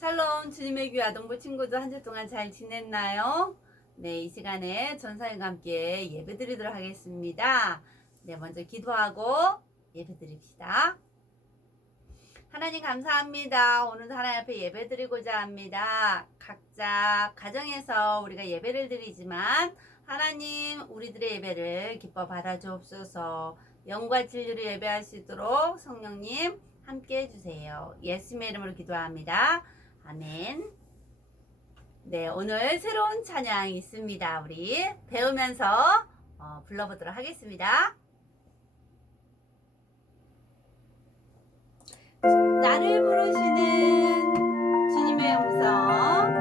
샬롬 주님의 교회 아동부 친구들 한 주 동안 잘 지냈나요? 네, 이 시간에 전사님과 함께 예배 드리도록 하겠습니다. 네, 먼저 기도하고 예배 드립시다. 하나님 감사합니다. 오늘도 하나님 앞에 예배 드리고자 합니다. 각자 가정에서 우리가 예배를 드리지만 하나님 우리들의 예배를 기뻐 받아주옵소서. 영과 진리로 예배할 수 있도록 성령님 함께 해주세요. 예수님의 이름으로 기도합니다. 아멘. 네, 오늘 새로운 찬양이 있습니다. 우리 배우면서 불러보도록 하겠습니다. 나를 부르시는 주님의 음성.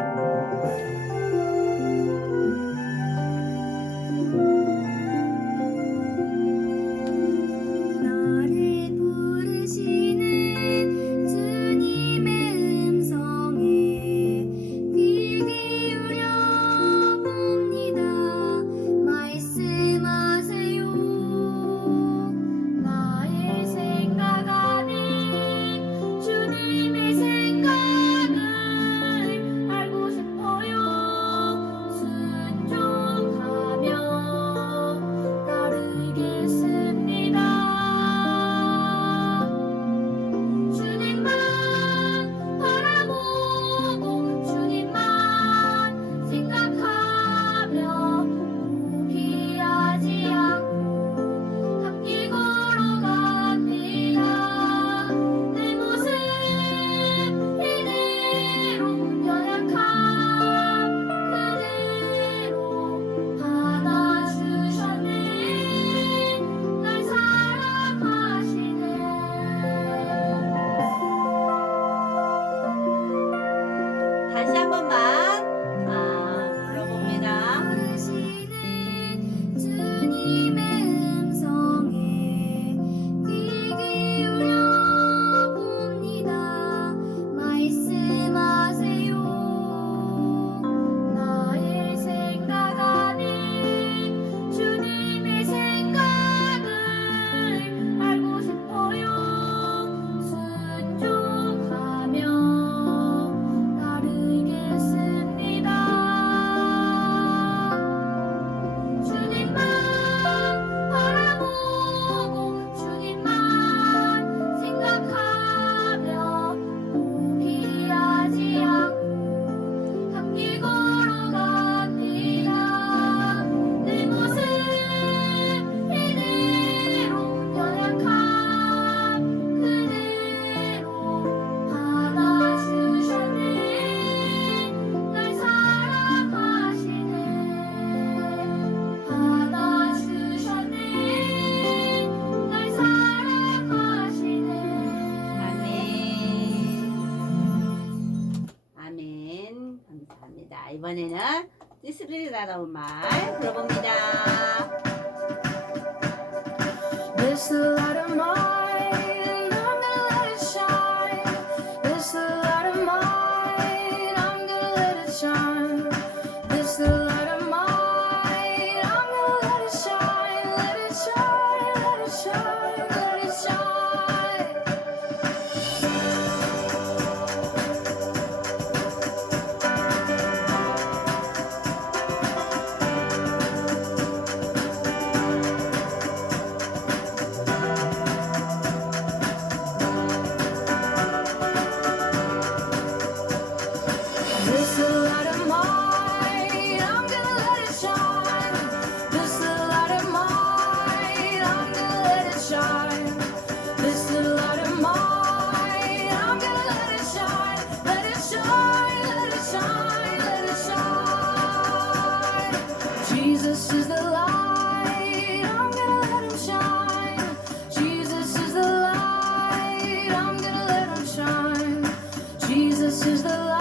다시 한 번만 불러봅니다. 주님의 음성에 귀 기울여 봅니다. 말씀하세요. 나의 생각하는 주님의 생각을 알고 싶어요. 순종하며 이번에는 띠스리를 나라온 말 들어봅니다. This light of mine, I'm gonna let it shine. This light of mine, I'm gonna let it shine. This light of mine, I'm gonna let it shine. Let it shine, let it shine, let it shine. This light of mine, I'm gonna let it shine. This light of mine, I'm gonna let it shine. This light of mine, I'm gonna let it shine. Let it shine, let it shine, let it shine. Jesus is the light, I'm gonna let him shine. Jesus is the light, I'm gonna let him shine. Jesus is the light.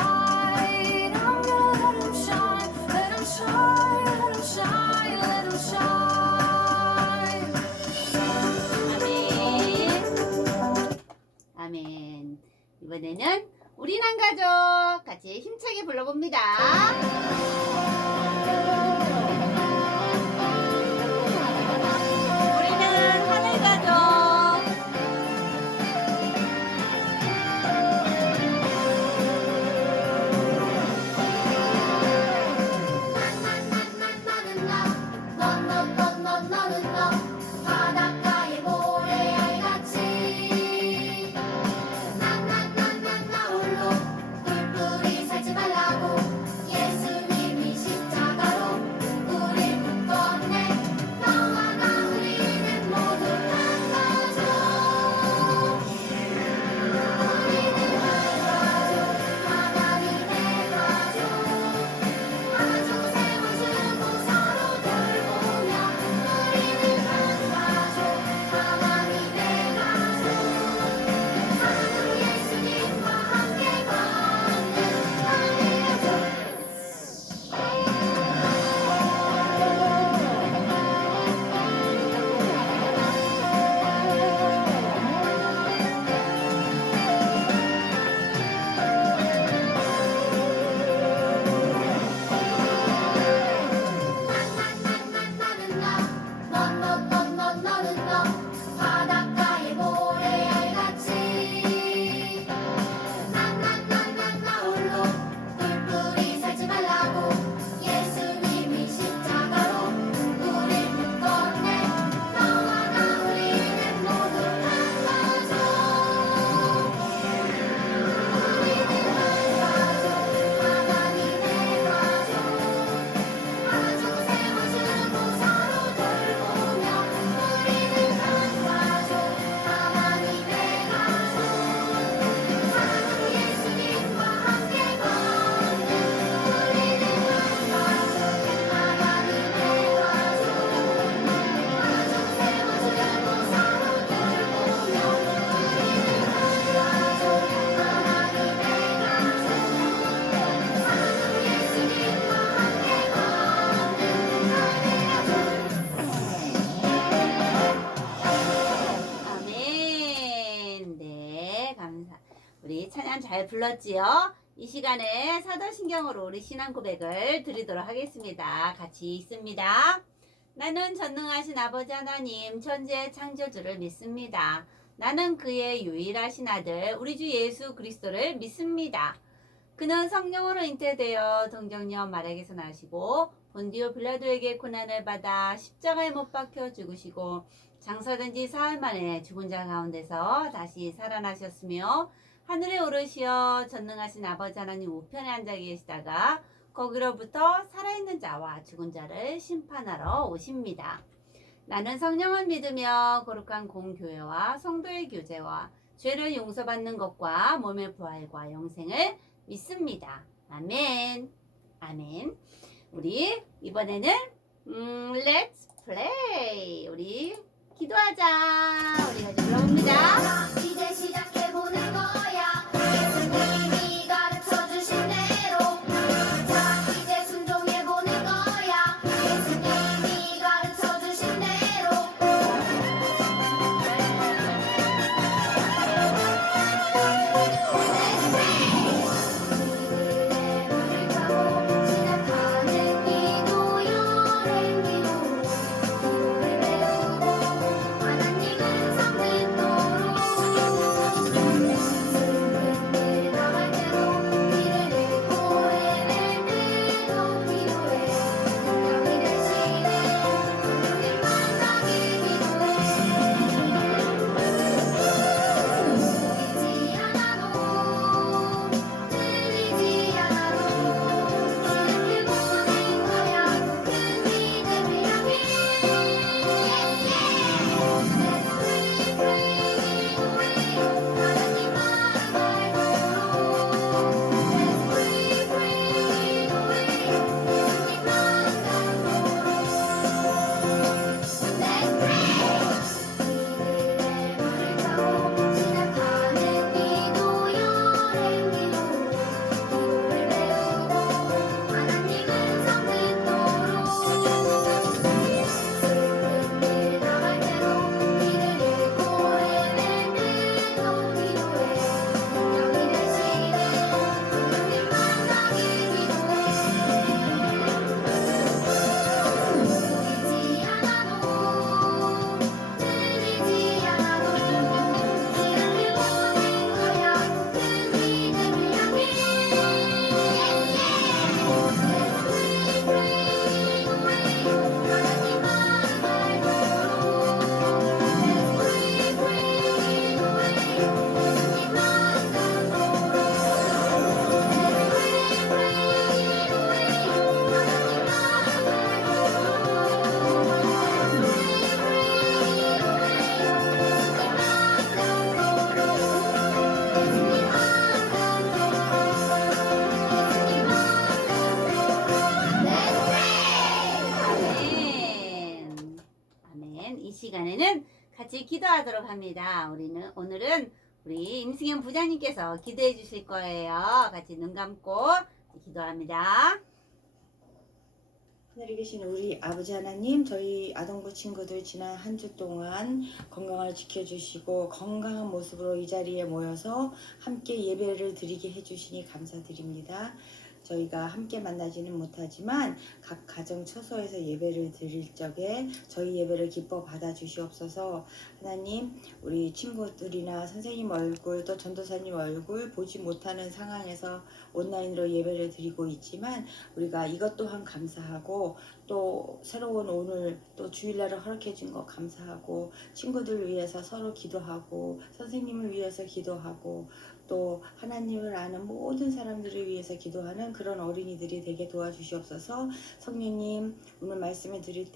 아멘. 이번에는 우린 한 가족 같이 힘차게 불러봅니다. 우리는 하늘 가족. 잘 불렀지요? 이 시간에 사도신경으로 우리 신앙 고백을 드리도록 하겠습니다. 같이 읽습니다. 나는 전능하신 아버지 하나님 천지의 창조주를 믿습니다. 나는 그의 유일하신 아들 우리 주 예수 그리스도를 믿습니다. 그는 성령으로 잉태되어 동정녀 마리아에게서 나시고 본디오 빌라도에게 고난을 받아 십자가에 못 박혀 죽으시고 장사된 지 사흘 만에 죽은 자 가운데서 다시 살아나셨으며 하늘에 오르시어 전능하신 아버지 하나님 우편에 앉아 계시다가 거기로부터 살아있는 자와 죽은 자를 심판하러 오십니다. 나는 성령을 믿으며 거룩한 공교회와 성도의 교제와 죄를 용서받는 것과 몸의 부활과 영생을 믿습니다. 아멘. 아멘. 우리 이번에는 Let's play. 우리 기도하자. 우리가 불러봅니다. 이제 시작해보는 거야. 예수님이 가르쳐주신 대로. 자, 이제 순종해보는 거야. 예수님이 가르쳐주신 대로. 물을 타고 시작하는 기도 여행 기도. 기도를 배우고 하나님은 성듣도록. 슬픈 길 나갈 때도 길을 잃고 헤맬 때도 기도해. 능력이 되시네 주님 만나기 기도해. 보이지 않아도 들리지 않아도 시작해보는 거야. 큰 믿음을 향해. Let's pray, pray, 기도해요. 하나님 말은 말도록. Let's pray, pray, 기도해요. 예수님 만나도록. Let's pray. 이들의 물을 타고 시작하는 기도 여행 기도. 기도를 배우고 하나님은 성듣도록. 슬픈 길 나갈 때도 길을 잃고 헤맬 때도 기도해. 능력이 되시네 주님 만나기 기도해. 보이지 않아도 들리지 않아도 시작해보는 거야. 큰 믿음을 향해. Let's pray, pray, 기도해요. 하나님 말은 말도록. Let's pray, pray, 기도해요. 예수님 만나도록. Let's pray, pray, 기도해요. 하나님 말은 아멘. 아멘. 이 시간에는 같이 기도하도록 합니다. 오늘은 우리 임승현 부장님께서 기도해 주실 거예요. 같이 눈 감고 기도합니다. 하늘에 계신 우리 아버지 하나님, 저희 아동부 친구들 지난 한 주 동안 건강을 지켜주시고 건강한 모습으로 이 자리에 모여서 함께 예배를 드리게 해주시니 감사드립니다. 저희가 함께 만나지는 못하지만 각 가정 처소에서 예배를 드릴 적에 저희 예배를 기뻐 받아주시옵소서. 하나님, 우리 친구들이나 선생님 얼굴 또 전도사님 얼굴 보지 못하는 상황에서 온라인으로 예배를 드리고 있지만 우리가 이것 또한 감사하고 또 새로운 오늘 또 주일날을 허락해 준 거 감사하고 친구들 위해서 서로 기도하고 선생님을 위해서 기도하고 또 하나님을 아는 모든 사람들을 위해서 기도하는 그런 어린이들이 되게 도와주시옵소서. 성령님, 오늘 말씀을 들을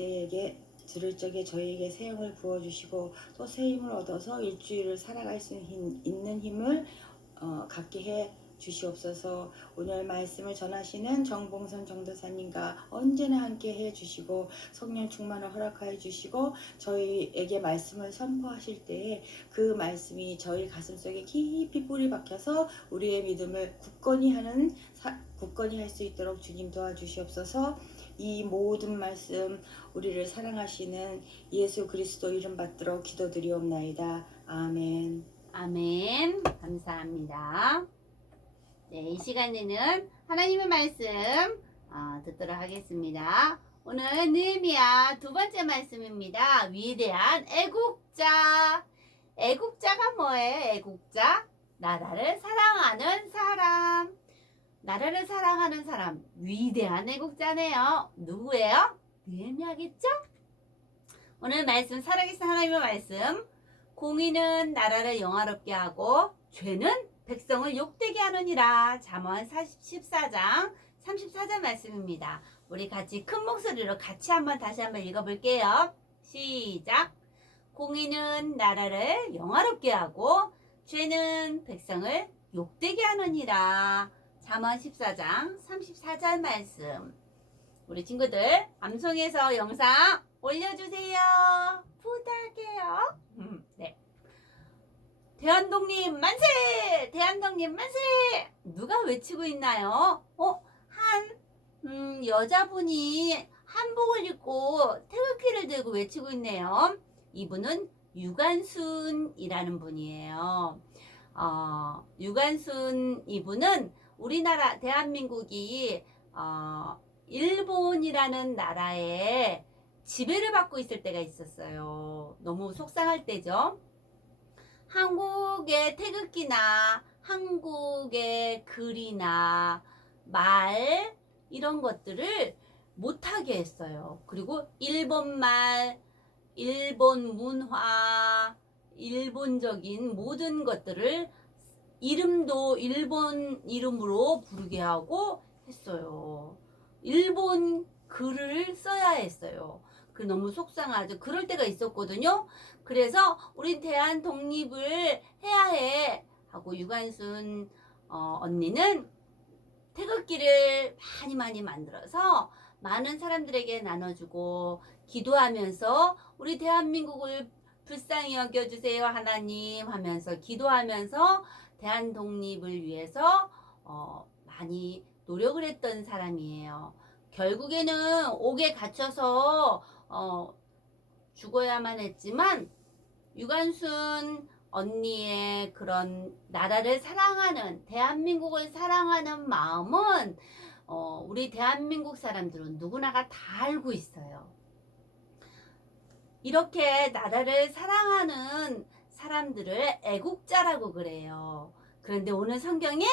적에 저희에게 새 영을 부어주시고 또 새 힘을 얻어서 일주일을 살아갈 수 있는 힘을 갖게 해 주시옵소서. 오늘 말씀을 전하시는 정봉선 정도사님과 언제나 함께 해 주시고 성령 충만을 허락하여 주시고 저희에게 말씀을 선포하실 때에 그 말씀이 저희 가슴속에 깊이 뿌리 박혀서 우리의 믿음을 굳건히 할 수 있도록 주님 도와주시옵소서. 이 모든 말씀 우리를 사랑하시는 예수 그리스도 이름 받들어 기도드리옵나이다. 아멘. 아멘. 감사합니다. 네, 이 시간에는 하나님의 말씀 듣도록 하겠습니다. 오늘 느헤미야 두 번째 말씀입니다. 위대한 애국자. 애국자가 뭐예요? 애국자? 나라를 사랑하는 사람. 나라를 사랑하는 사람. 위대한 애국자네요. 누구예요? 느헤미야겠죠? 오늘 말씀, 살아계신 하나님의 말씀. 공의는 나라를 영화롭게 하고 죄는 백성을 욕되게 하느니라. 잠언 14장 34절 말씀입니다. 우리 같이 큰 목소리로 같이 다시 한번 읽어볼게요. 시작. 공의는 나라를 영화롭게 하고 죄는 백성을 욕되게 하느니라. 잠언 14장 34절 말씀. 우리 친구들 암송해서 영상 올려주세요. 부탁해요. 네. 대한독립 만세! 대한독립 만세! 누가 외치고 있나요? 한 여자분이 한복을 입고 태극기를 들고 외치고 있네요. 이분은 유관순이라는 분이에요. 유관순 이분은 우리나라 대한민국이 일본이라는 나라에 지배를 받고 있을 때가 있었어요. 너무 속상할 때죠. 한국의 태극기나 한국의 글이나 말 이런 것들을 못하게 했어요. 그리고 일본말, 일본 문화, 일본적인 모든 것들을 이름도 일본 이름으로 부르게 하고 했어요. 일본 글을 써야 했어요. 그 너무 속상하죠. 그럴 때가 있었거든요. 그래서 우리 대한 독립을 해야 해 하고 유관순 언니는 태극기를 많이 만들어서 많은 사람들에게 나눠주고 기도하면서 우리 대한민국을 불쌍히 여겨주세요 하나님 하면서 기도하면서 대한 독립을 위해서 많이 노력을 했던 사람이에요. 결국에는 옥에 갇혀서 죽어야만 했지만 유관순 언니의 그런 나라를 사랑하는 대한민국을 사랑하는 마음은 우리 대한민국 사람들은 누구나가 다 알고 있어요. 이렇게 나라를 사랑하는 사람들을 애국자라고 그래요. 그런데 오늘 성경에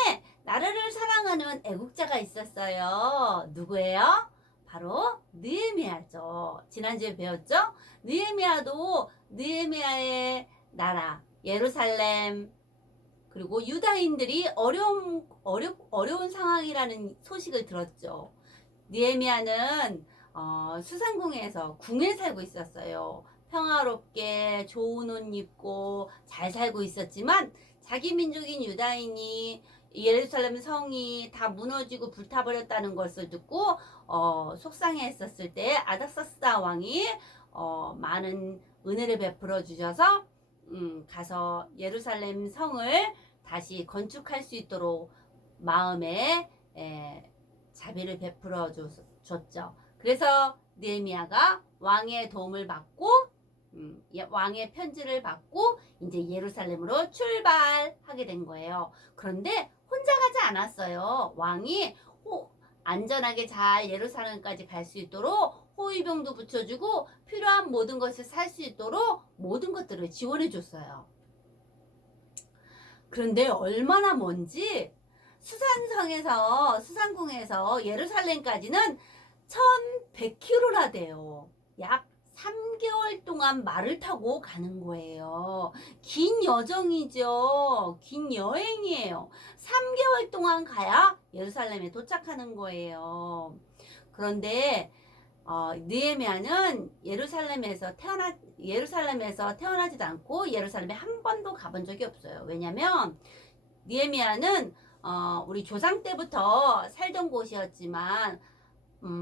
나라를 사랑하는 애국자가 있었어요. 누구예요? 바로 느헤미야죠. 지난주에 배웠죠? 느헤미야의 나라 예루살렘 그리고 유다인들이 어려운 상황이라는 소식을 들었죠. 느헤미야는 수상궁에서 궁에 살고 있었어요. 평화롭게 좋은 옷 입고 잘 살고 있었지만 자기 민족인 유다인이 예루살렘 성이 다 무너지고 불타버렸다는 것을 듣고 속상해했었을 때 아닥사스다 왕이 많은 은혜를 베풀어 주셔서 가서 예루살렘 성을 다시 건축할 수 있도록 마음에 자비를 베풀어 줬죠. 그래서 느헤미야가 왕의 도움을 받고 왕의 편지를 받고 이제 예루살렘으로 출발하게 된 거예요. 그런데 혼자 가지 않았어요. 왕이 안전하게 잘 예루살렘까지 갈 수 있도록 호위병도 붙여주고 필요한 모든 것을 살 수 있도록 모든 것들을 지원해 줬어요. 그런데 얼마나 먼지 수상궁에서 예루살렘까지는 1100km나 돼요. 약 3개월 동안 말을 타고 가는 거예요. 긴 여정이죠. 긴 여행이에요. 3개월 동안 가야 예루살렘에 도착하는 거예요. 그런데 느헤미야는 예루살렘에서 태어나지도 않고 예루살렘에 한 번도 가본 적이 없어요. 왜냐면 느헤미야는 우리 조상 때부터 살던 곳이었지만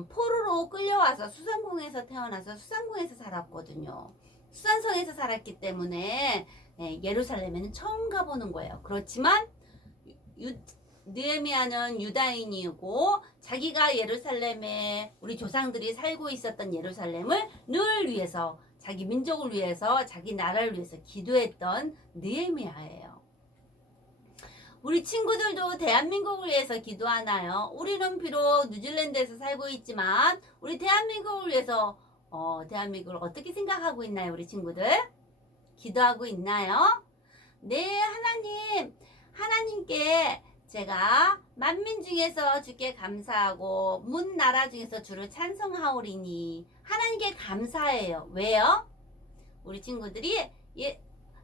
포로로 끌려와서 수상궁에서 태어나서 수상궁에서 살았거든요. 수산성에서 살았기 때문에 예루살렘에는 처음 가보는 거예요. 그렇지만 느헤미야는 유다인이고 자기가 예루살렘에 우리 조상들이 살고 있었던 예루살렘을 늘 위해서 자기 민족을 위해서 자기 나라를 위해서 기도했던 느헤미야예요. 우리 친구들도 대한민국을 위해서 기도하나요? 우리는 비록 뉴질랜드에서 살고 있지만 우리 대한민국을 위해서 대한민국을 어떻게 생각하고 있나요? 우리 친구들? 기도하고 있나요? 네, 하나님께 제가 만민 중에서 주께 감사하고 문 나라 중에서 주를 찬송하오리니 하나님께 감사해요. 왜요? 우리 친구들이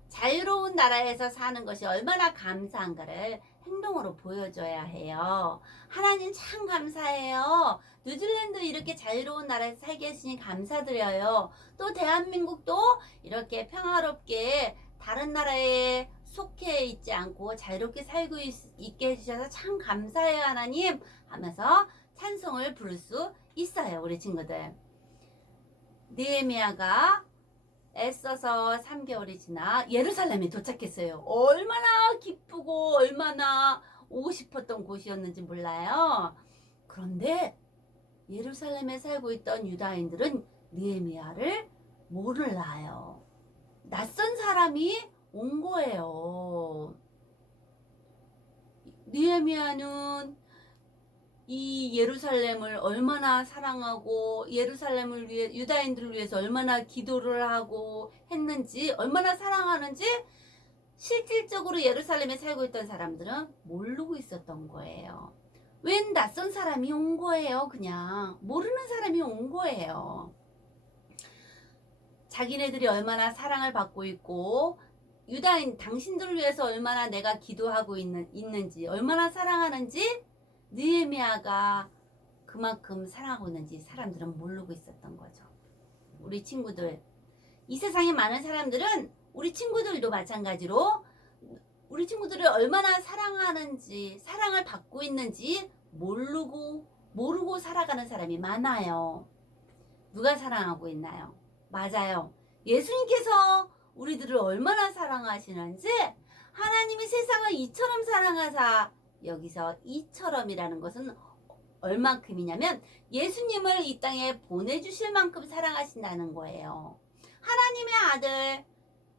자유로운 나라에서 사는 것이 얼마나 감사한가를 행동으로 보여줘야 해요. 하나님 참 감사해요. 뉴질랜드 이렇게 자유로운 나라에서 살게 해주시니 감사드려요. 또 대한민국도 이렇게 평화롭게 다른 나라에 속해 있지 않고 자유롭게 살고 있게 해주셔서 참 감사해요 하나님 하면서 찬송을 부를 수 있어요. 우리 친구들. 느헤미야가 애써서 3개월이 지나 예루살렘에 도착했어요. 얼마나 기쁘고 얼마나 오고 싶었던 곳이었는지 몰라요. 그런데 예루살렘에 살고 있던 유다인들은 느헤미야를 몰라요. 낯선 사람이 온 거예요. 느헤미야는 이 예루살렘을 얼마나 사랑하고 예루살렘을 위해 유다인들을 위해서 얼마나 기도를 하고 했는지 얼마나 사랑하는지 실질적으로 예루살렘에 살고 있던 사람들은 모르고 있었던 거예요. 웬 낯선 사람이 온 거예요. 그냥 모르는 사람이 온 거예요. 자기네들이 얼마나 사랑을 받고 있고 유다인 당신들을 위해서 얼마나 내가 기도하고 있는지 얼마나 사랑하는지 느헤미야가 그만큼 사랑하고 있는지 사람들은 모르고 있었던 거죠. 우리 친구들, 이 세상에 많은 사람들은 우리 친구들도 마찬가지로 우리 친구들을 얼마나 사랑하는지 사랑을 받고 있는지 모르고 살아가는 사람이 많아요. 누가 사랑하고 있나요? 맞아요. 예수님께서 우리들을 얼마나 사랑하시는지 하나님이 세상을 이처럼 사랑하사 여기서 이처럼이라는 것은 얼만큼이냐면 예수님을 이 땅에 보내주실 만큼 사랑하신다는 거예요. 하나님의 아들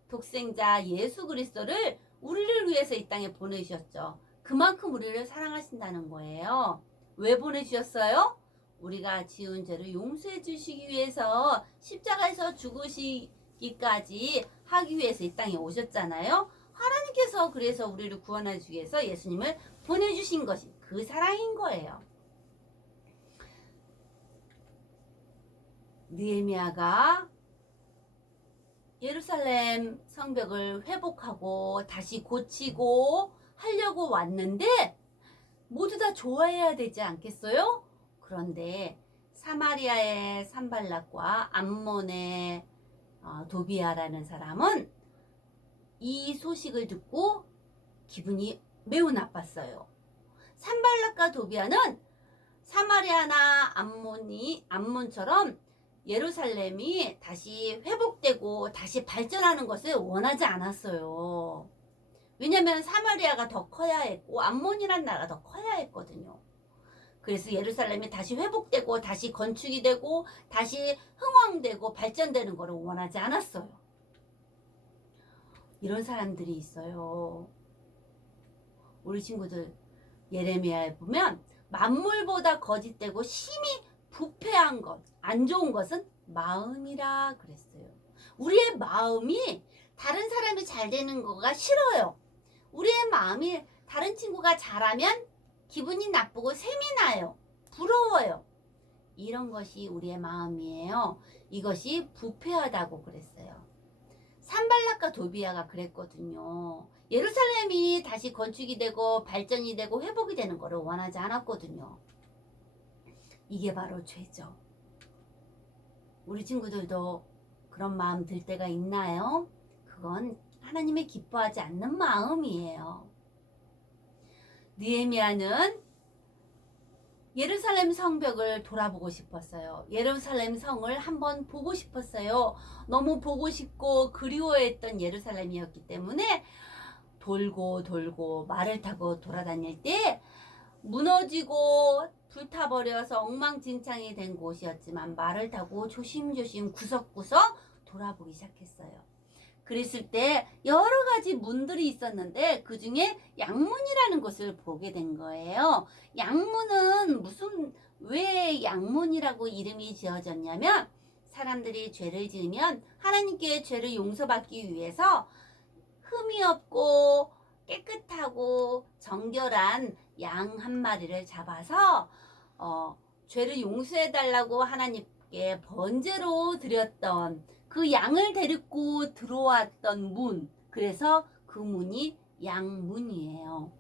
독생자 예수 그리스도를 우리를 위해서 이 땅에 보내주셨죠. 그만큼 우리를 사랑하신다는 거예요. 왜 보내주셨어요? 우리가 지은 죄를 용서해 주시기 위해서 십자가에서 죽으시기까지 하기 위해서 이 땅에 오셨잖아요. 하나님께서 그래서 우리를 구원하기 위해서 예수님을 보내주신 것이 그 사랑인 거예요. 느헤미야가 예루살렘 성벽을 회복하고 다시 고치고 하려고 왔는데 모두 다 좋아해야 되지 않겠어요? 그런데 사마리아의 산발락과 암몬의 도비아라는 사람은 이 소식을 듣고 기분이 매우 나빴어요. 산발락과 도비아는 사마리아나 암몬처럼 예루살렘이 다시 회복되고 다시 발전하는 것을 원하지 않았어요. 왜냐하면 사마리아가 더 커야 했고 암몬이란 나라가 더 커야 했거든요. 그래서 예루살렘이 다시 회복되고 다시 건축이 되고 다시 흥왕되고 발전되는 것을 원하지 않았어요. 이런 사람들이 있어요. 우리 친구들 예레미야에 보면 만물보다 거짓되고 심히 부패한 것, 안 좋은 것은 마음이라 그랬어요. 우리의 마음이 다른 사람이 잘 되는 거가 싫어요. 우리의 마음이 다른 친구가 잘하면 기분이 나쁘고 셈이 나요. 부러워요. 이런 것이 우리의 마음이에요. 이것이 부패하다고 그랬어요. 산발락과 도비아가 그랬거든요. 예루살렘이 다시 건축이 되고 발전이 되고 회복이 되는 것을 원하지 않았거든요. 이게 바로 죄죠. 우리 친구들도 그런 마음 들 때가 있나요? 그건 하나님이 기뻐하지 않는 마음이에요. 느헤미야는 예루살렘 성벽을 돌아보고 싶었어요. 예루살렘 성을 한번 보고 싶었어요. 너무 보고 싶고 그리워했던 예루살렘이었기 때문에 돌고 말을 타고 돌아다닐 때 무너지고 불타버려서 엉망진창이 된 곳이었지만 말을 타고 조심조심 구석구석 돌아보기 시작했어요. 그랬을 때 여러 가지 문들이 있었는데 그 중에 양문이라는 것을 보게 된 거예요. 양문은 왜 양문이라고 이름이 지어졌냐면 사람들이 죄를 지으면 하나님께 죄를 용서받기 위해서 흠이 없고 깨끗하고 정결한 양 한 마리를 잡아서 죄를 용서해 달라고 하나님께 번제로 드렸던 그 양을 데리고 들어왔던 문, 그래서 그 문이 양문이에요.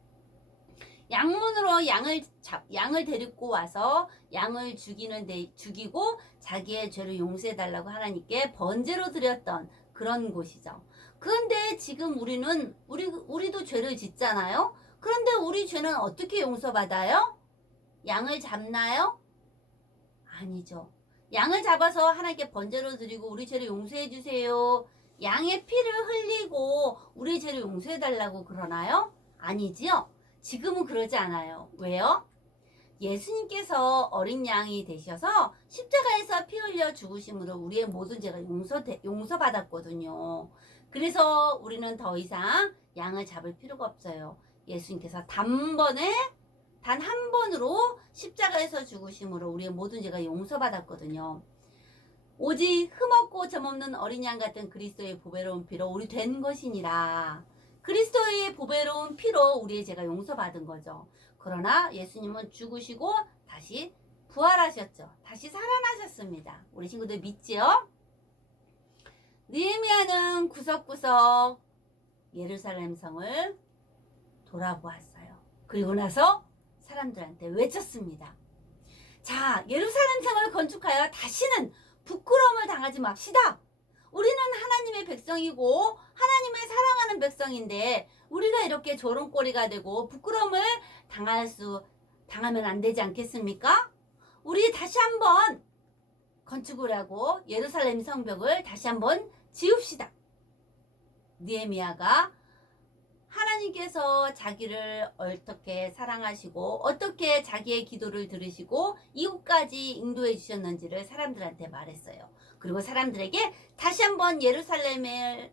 양문으로 양을 데리고 와서 양을 죽이고 자기의 죄를 용서해 달라고 하나님께 번제로 드렸던 그런 곳이죠. 그런데 지금 우리도 죄를 짓잖아요. 그런데 우리 죄는 어떻게 용서받아요? 양을 잡나요? 아니죠. 양을 잡아서 하나님께 번제로 드리고 우리 죄를 용서해 주세요. 양의 피를 흘리고 우리 죄를 용서해 달라고 그러나요? 아니지요. 지금은 그러지 않아요. 왜요? 예수님께서 어린 양이 되셔서 십자가에서 피 흘려 죽으심으로 우리의 모든 죄가 용서받았거든요. 그래서 우리는 더 이상 양을 잡을 필요가 없어요. 예수님께서 단 한 번으로 십자가에서 죽으심으로 우리의 모든 죄가 용서받았거든요. 오직 흠없고 점없는 어린 양 같은 그리스도의 보배로운 피로 우리 된 것이니라. 그리스도의 보배로운 피로 우리의 죄가 용서받은 거죠. 그러나 예수님은 죽으시고 다시 부활하셨죠. 다시 살아나셨습니다. 우리 친구들 믿지요? 느헤미야는 구석구석 예루살렘 성을 돌아보았어요. 그리고 나서 사람들한테 외쳤습니다. 자, 예루살렘 성을 건축하여 다시는 부끄러움을 당하지 맙시다. 우리는 하나님의 백성이고 하나님을 사랑하는 백성인데 우리가 이렇게 조롱거리가 되고 부끄러움을 당하면 안 되지 않겠습니까? 우리 다시 한번 건축을 하고 예루살렘 성벽을 다시 한번 지읍시다. 느헤미야가 하나님께서 자기를 어떻게 사랑하시고 어떻게 자기의 기도를 들으시고 이곳까지 인도해 주셨는지를 사람들한테 말했어요. 그리고 사람들에게 다시 한번 예루살렘을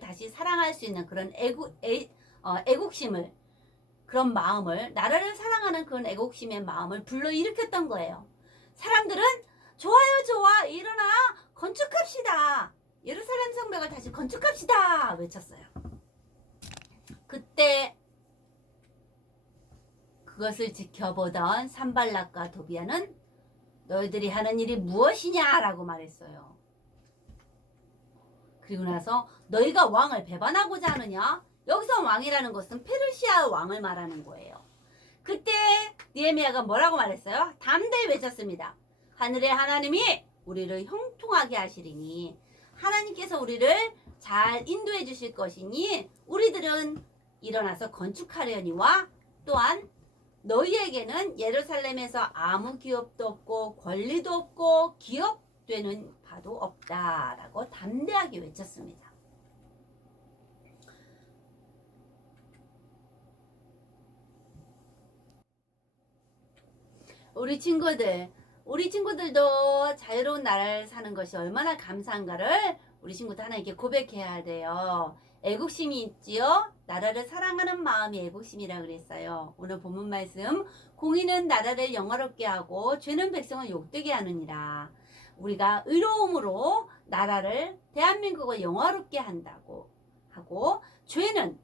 다시 사랑할 수 있는 그런 애국심을, 그런 마음을, 나라를 사랑하는 그런 애국심의 마음을 불러일으켰던 거예요. 사람들은 좋아요, 좋아, 일어나, 건축합시다. 예루살렘 성벽을 다시 건축합시다 외쳤어요. 그때 그것을 지켜보던 산발락과 도비아는 너희들이 하는 일이 무엇이냐 라고 말했어요. 그리고 나서 너희가 왕을 배반하고자 하느냐? 여기서 왕이라는 것은 페르시아 왕을 말하는 거예요. 그때 느헤미야가 뭐라고 말했어요? 담대히 외쳤습니다. 하늘의 하나님이 우리를 형통하게 하시리니 하나님께서 우리를 잘 인도해 주실 것이니 우리들은 일어나서 건축하려니와 또한 너희에게는 예루살렘에서 아무 기업도 없고 권리도 없고 기업되는 바도 없다라고 담대하게 외쳤습니다. 우리 친구들도 자유로운 나라를 사는 것이 얼마나 감사한가를 우리 친구들 하나님께 고백해야 돼요. 애국심이 있지요. 나라를 사랑하는 마음이 애국심이라 그랬어요. 오늘 본문 말씀, 공의는 나라를 영화롭게 하고 죄는 백성을 욕되게 하느니라. 우리가 의로움으로 나라를, 대한민국을 영화롭게 한다고 하고,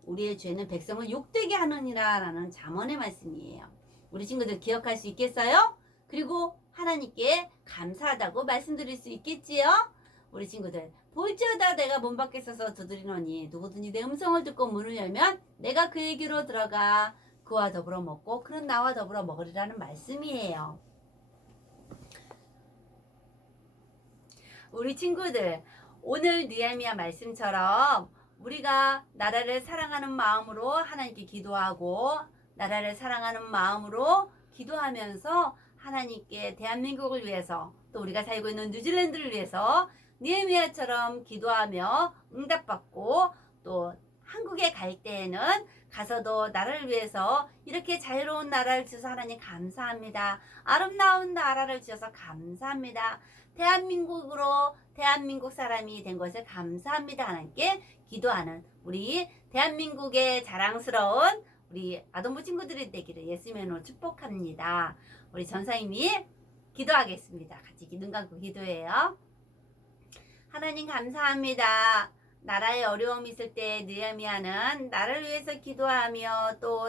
우리의 죄는 백성을 욕되게 하느니라 라는 잠언의 말씀이에요. 우리 친구들 기억할 수 있겠어요? 그리고 하나님께 감사하다고 말씀드릴 수 있겠지요? 우리 친구들, 볼지어다 내가 문 밖에 서서 두드리노니 누구든지 내 음성을 듣고 문을 열면 내가 그에게로 들어가 그와 더불어 먹고 그는 나와 더불어 먹으리라는 말씀이에요. 우리 친구들, 오늘 느헤미야 말씀처럼 우리가 나라를 사랑하는 마음으로 하나님께 기도하고 나라를 사랑하는 마음으로 기도하면서 하나님께 대한민국을 위해서 또 우리가 살고 있는 뉴질랜드를 위해서 느헤미야처럼 기도하며 응답받고 또 한국에 갈 때에는 가서도 나라를 위해서 이렇게 자유로운 나라를 주셔서 하나님 감사합니다. 아름다운 나라를 주셔서 감사합니다. 대한민국으로 대한민국 사람이 된 것을 감사합니다. 하나님께 기도하는 우리 대한민국의 자랑스러운 우리 아동부 친구들이 되기를 예수님으로 축복합니다. 우리 전사님이 기도하겠습니다. 같이 눈 감고 기도해요. 하나님 감사합니다. 나라에 어려움이 있을 때 느헤미야는 나라를 위해서 기도하며 또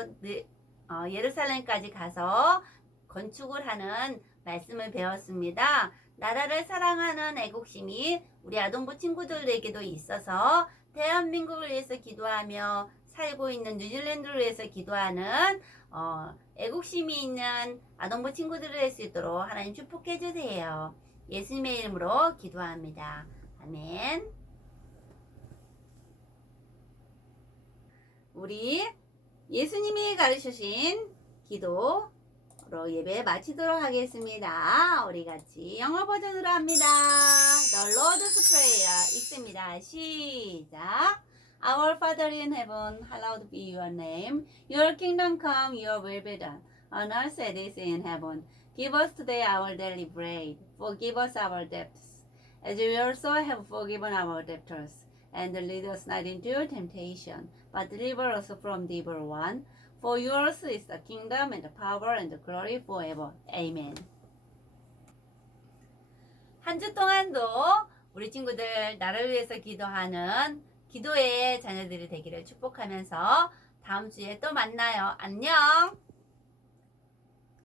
예루살렘까지 가서 건축을 하는 말씀을 배웠습니다. 나라를 사랑하는 애국심이 우리 아동부 친구들에게도 있어서 대한민국을 위해서 기도하며 살고 있는 뉴질랜드를 위해서 기도하는 애국심이 있는 아동부 친구들이 될 수 있도록 하나님 축복해 주세요. 예수님의 이름으로 기도합니다. 아멘. 우리 예수님이 가르치신 기도로 예배 마치도록 하겠습니다. 우리 같이 영어 버전으로 합니다. The Lord's Prayer 읽습니다. 시작. Our Father in heaven, hallowed be your name. Your kingdom come, your will be done, on earth as it is in heaven. Give us today our daily bread. Forgive us our debts, as we also have forgiven our debtors. And lead us not into temptation, but deliver us from the evil one. For yours is the kingdom and the power and the glory forever. Amen. 한 주 동안도 우리 친구들 나를 위해서 기도하는 기도의 자녀들이 되기를 축복하면서 다음 주에 또 만나요. 안녕.